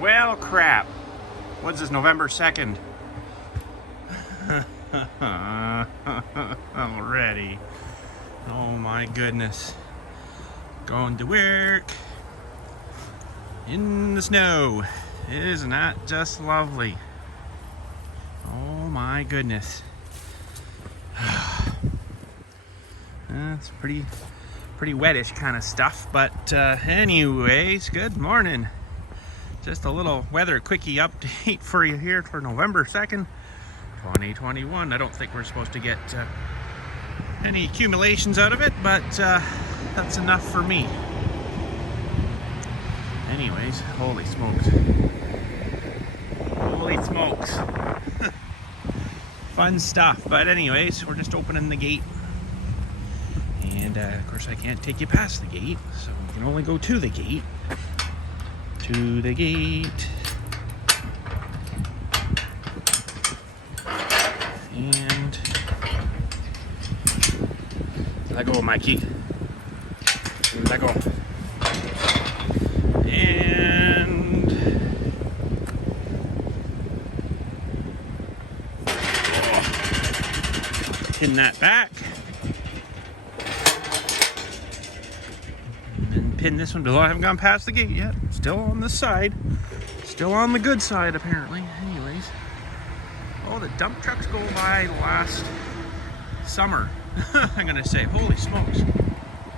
Well, crap. What's this, November 2nd? Already. Oh my goodness. Going to work in the snow. Isn't that just lovely? Oh my goodness. It's pretty wettish kind of stuff, but anyways, good morning. Just a little weather quickie update for you here for November 2nd, 2021. I don't think we're supposed to get any accumulations out of it, but that's enough for me. Anyways, holy smokes. Holy smokes. Fun stuff. But anyways, we're just opening the gate. And of course I can't take you past the gate, so we can only go to the gate. To the gate. And let go of my key. Let go. And pin that back. And then pin this one below. I haven't gone past the gate yet. Still on this side. Still on the good side, apparently. Anyways. Oh, the dump trucks go by last summer. I'm gonna say, holy smokes.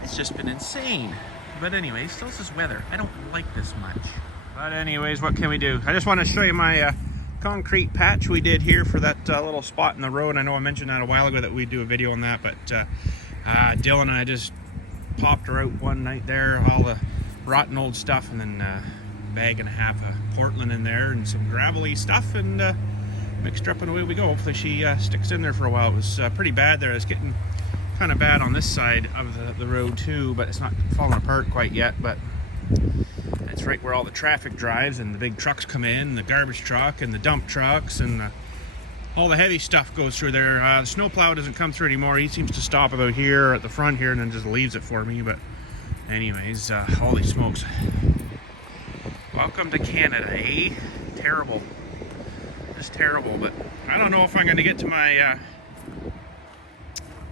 It's just been insane. But anyways, still this weather. I don't like this much. But anyways, what can we do? I just want to show you my concrete patch we did here for that little spot in the road. I know I mentioned that a while ago that we'd do a video on that, but Dylan and I just popped her out one night there, all the rotten old stuff, and then a bag and a half of Portland in there and some gravelly stuff, and mixed her up and away we go. Hopefully she sticks in there for a while. It was pretty bad there. It's getting kind of bad on this side of the road too, but it's not falling apart quite yet. But it's right where all the traffic drives and the big trucks come in, the garbage truck and the dump trucks, and all the heavy stuff goes through there. The snowplow doesn't come through anymore. He seems to stop about here at the front here and then just leaves it for me. But anyways, holy smokes. Welcome to Canada, eh? Terrible. Just terrible. But I don't know if I'm going to get to my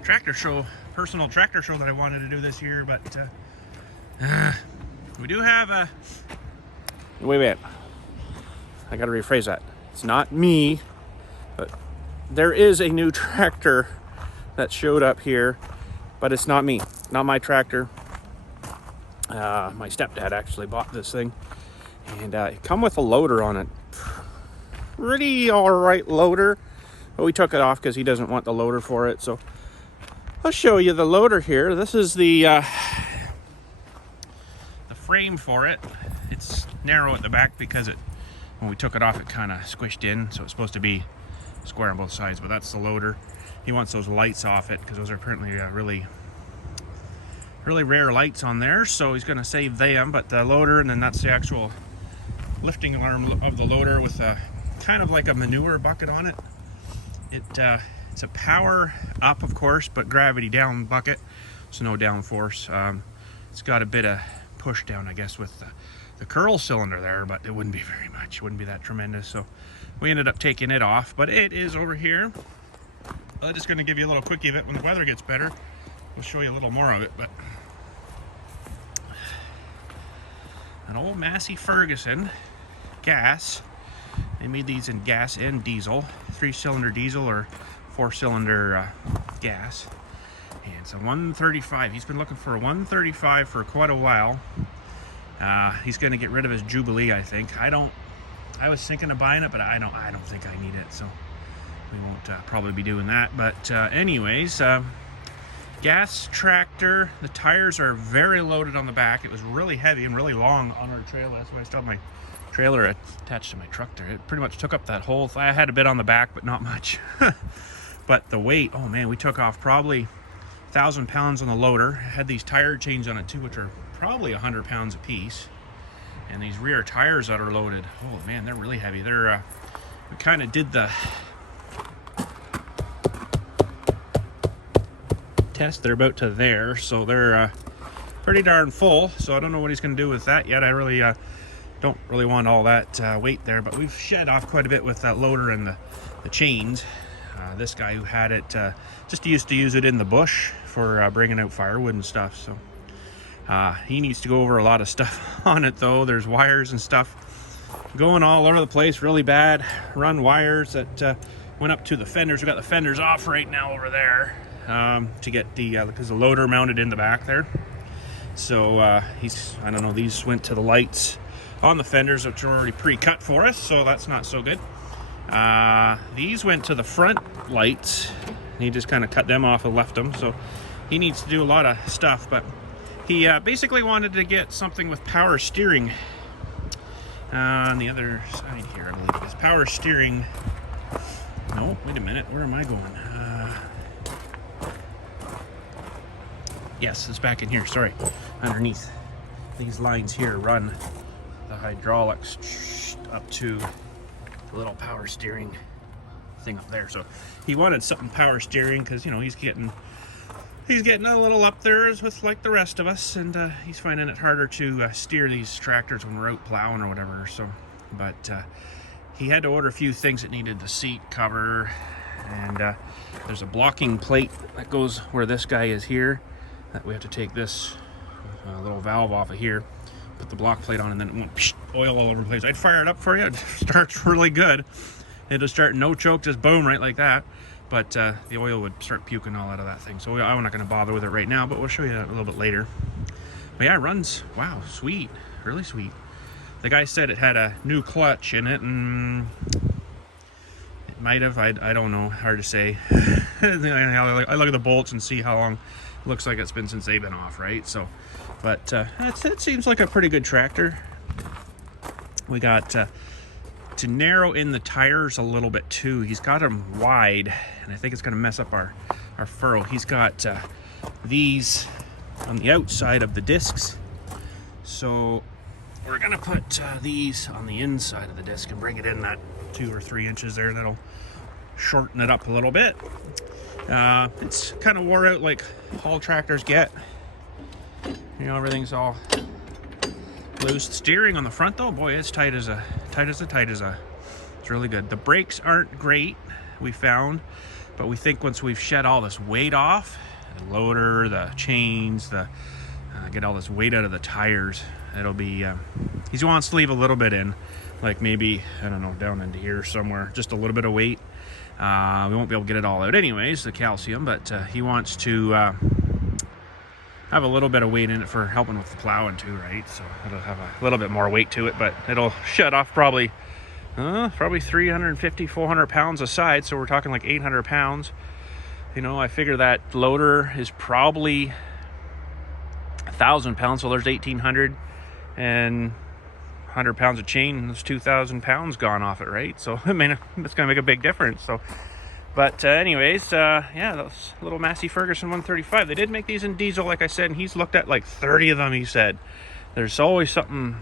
tractor show, personal tractor show that I wanted to do this year, but we do have a... Wait. I got to rephrase that. It's not me, but there is a new tractor that showed up here, but it's not me. Not my tractor. My stepdad actually bought this thing, and it come with a loader on it. Pretty alright loader, but we took it off because he doesn't want the loader for it. So I'll show you the loader here. This is the frame for it. It's narrow at the back because when we took it off, it kind of squished in, so it's supposed to be square on both sides. But that's the loader. He wants those lights off it because those are apparently really rare lights on there, so he's going to save them. But the loader, and then that's the actual lifting arm of the loader with a kind of like a manure bucket on it. It's a power up, of course, but gravity down bucket, so no downforce. It's got a bit of push down, I guess, with the curl cylinder there, but it wouldn't be very much. It wouldn't be that tremendous, so we ended up taking it off. But it is over here. I'm just going to give you a little quickie of it. When the weather gets better, we'll show you a little more of it. But an old Massey Ferguson gas. They made these in gas and diesel, 3-cylinder diesel or 4-cylinder gas. And it's a 135. He's been looking for a 135 for quite a while. He's going to get rid of his Jubilee, I think. I was thinking of buying it, but I don't think I need it, so we won't probably be doing that. But anyways, gas tractor. The tires are very loaded on the back. It was really heavy and really long on our trailer. That's why I still have my trailer attached to my truck there. It pretty much took up that whole thing. I had a bit on the back, but not much. But the weight, oh man, we took off probably 1,000 pounds on the loader. Had these tire chains on it too, which are probably 100 pounds a piece. And these rear tires that are loaded, oh man, they're really heavy. They're we kind of did the test. They're about to there, so they're pretty darn full. So I don't know what he's going to do with that yet. I really Don't really want all that weight there, but we've shed off quite a bit with that loader and the chains. This guy who had it just used to use it in the bush for bringing out firewood and stuff, so he needs to go over a lot of stuff on it though. There's wires and stuff going all over the place, really bad run wires that went up to the fenders. We got the fenders off right now over there to get the because the loader mounted in the back there. So I don't know, these went to the lights on the fenders, which are already pre-cut for us, so that's not so good. These went to the front lights. He just kind of cut them off and left them, so he needs to do a lot of stuff, but he basically wanted to get something with power steering. On the other side here, I believe it is power steering. No, wait a minute, where am I going? Yes, it's back in here, sorry. Underneath these lines here run the hydraulics up to the little power steering thing up there. So he wanted something power steering because, you know, he's getting a little up there as with like the rest of us, and he's finding it harder to steer these tractors when we're out plowing or whatever. So, but he had to order a few things that needed the seat cover, and there's a blocking plate that goes where this guy is here, that we have to take this little valve off of here, put the block plate on, and then it won't psh, oil all over the place. I'd fire it up for you. It starts really good. It'll start no choke, just boom, right like that. But the oil would start puking all out of that thing. So I'm not going to bother with it right now, but we'll show you that a little bit later. But yeah, it runs, wow, sweet, really sweet. The guy said it had a new clutch in it, and it might have, I don't know, hard to say. I look at the bolts and see how long it looks like it's been since they've been off, right? So, but it seems like a pretty good tractor. We got to narrow in the tires a little bit too. He's got them wide, and I think it's going to mess up our furrow. He's got these on the outside of the discs, so we're going to put these on the inside of the disc and bring it in that 2 or 3 inches there. That'll shorten it up a little bit. It's kind of wore out like haul tractors get. You know, everything's all loose. Steering on the front though, boy, it's tight as a. It's really good. The brakes aren't great, we found, but we think once we've shed all this weight off, the loader, the chains, get all this weight out of the tires, it'll be. He wants to leave a little bit in, like maybe, I don't know, down into here somewhere, just a little bit of weight. We won't be able to get it all out anyways, the calcium, but he wants to have a little bit of weight in it for helping with the plowing too, right? So it'll have a little bit more weight to it, but it'll shut off probably 350, 400 pounds a side. So we're talking like 800 pounds. You know, I figure that loader is probably 1,000 pounds, so there's 1,800, and 100 pounds of chain, there's 2,000 pounds gone off it, right? So I mean, it's gonna make a big difference. So, but anyways, yeah, those little Massey Ferguson 135. They did make these in diesel, like I said, and he's looked at like 30 of them. He said there's always something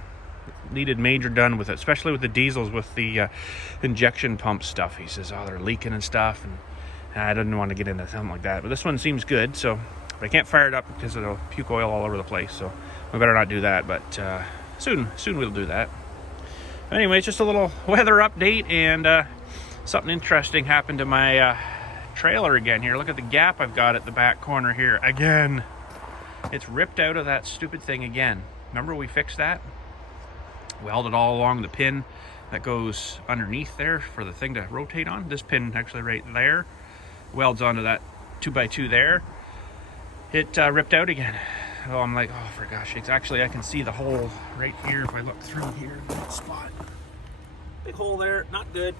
needed major done with it, especially with the diesels, with the injection pump stuff. He says, oh, they're leaking and stuff, and I didn't want to get into something like that. But this one seems good, so, but I can't fire it up because it'll puke oil all over the place, so we better not do that. But soon we'll do that. Anyway, just a little weather update, and something interesting happened to my trailer again here. Look at the gap I've got at the back corner here again. It's ripped out of that stupid thing again. Remember we fixed that? Welded all along the pin that goes underneath there for the thing to rotate on. This pin actually right there welds onto that 2x2 there. It ripped out again. Oh, I'm like, oh, for gosh sakes. Actually, I can see the hole right here if I look through here. That spot. Big hole there, not good.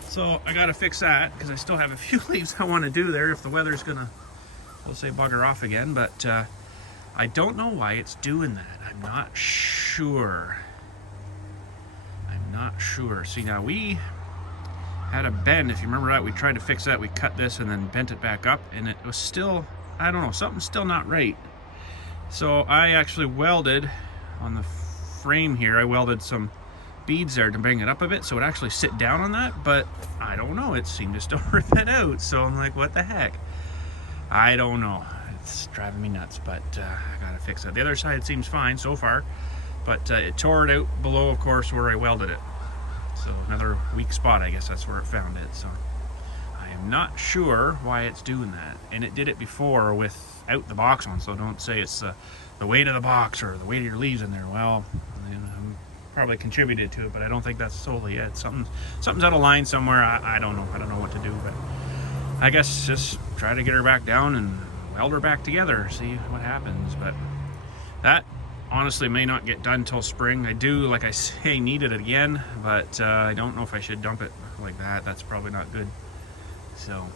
So I gotta fix that because I still have a few leaves I want to do there if the weather's gonna, we'll say, bugger off again. But I don't know why it's doing that. I'm not sure. See, now we had a bend. If you remember that, we tried to fix that. We cut this and then bent it back up, and it was still, I don't know, something's still not right. So I actually welded on the frame here. I welded some beads there to bring it up a bit so it actually sit down on that, but I don't know, it seemed to still rip it out. So I'm like, what the heck? I don't know. It's driving me nuts, but I gotta fix it. The other side seems fine so far. but it tore it out below, of course, where I welded it. So another weak spot, I guess that's where it found it. So I am not sure why it's doing that. And it did it before without the box on, so don't say it's the weight of the box or the weight of your leaves in there. Well, probably contributed to it, but I don't think that's solely it. Something's out of line somewhere. I don't know. I don't know what to do, but I guess just try to get her back down and weld her back together, see what happens. But that honestly may not get done till spring. I do, like I say, need it again, but I don't know if I should dump it like that. That's probably not good. So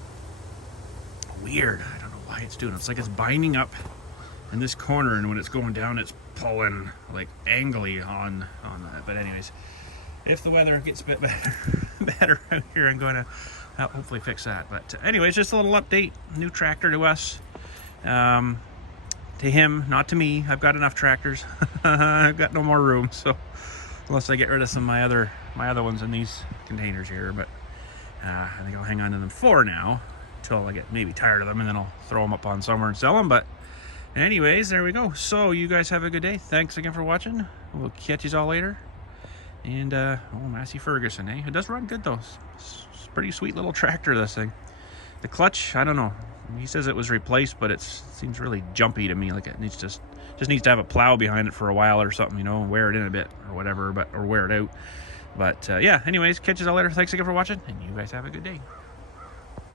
weird. I don't know why it's doing it. It's like it's binding up in this corner, and when it's going down, it's pulling like angly on that. But anyways, if the weather gets a bit better out here, I'm going to hopefully fix that. But anyways, just a little update. New tractor to us. To him, not to me. I've got enough tractors. I've got no more room, so unless I get rid of some of my other ones in these containers here. But I think I'll hang on to them for now until I get maybe tired of them, and then I'll throw them up on somewhere and sell them. But anyways, there we go. So you guys have a good day. Thanks again for watching. We'll catch you all later. And oh, Massey Ferguson, eh? It does run good though. It's a pretty sweet little tractor, this thing. The clutch, I don't know. He says it was replaced, but it seems really jumpy to me. Like it needs just needs to have a plow behind it for a while or something, you know, wear it in a bit or whatever, or wear it out. But yeah, anyways, catch you all later. Thanks again for watching, and you guys have a good day.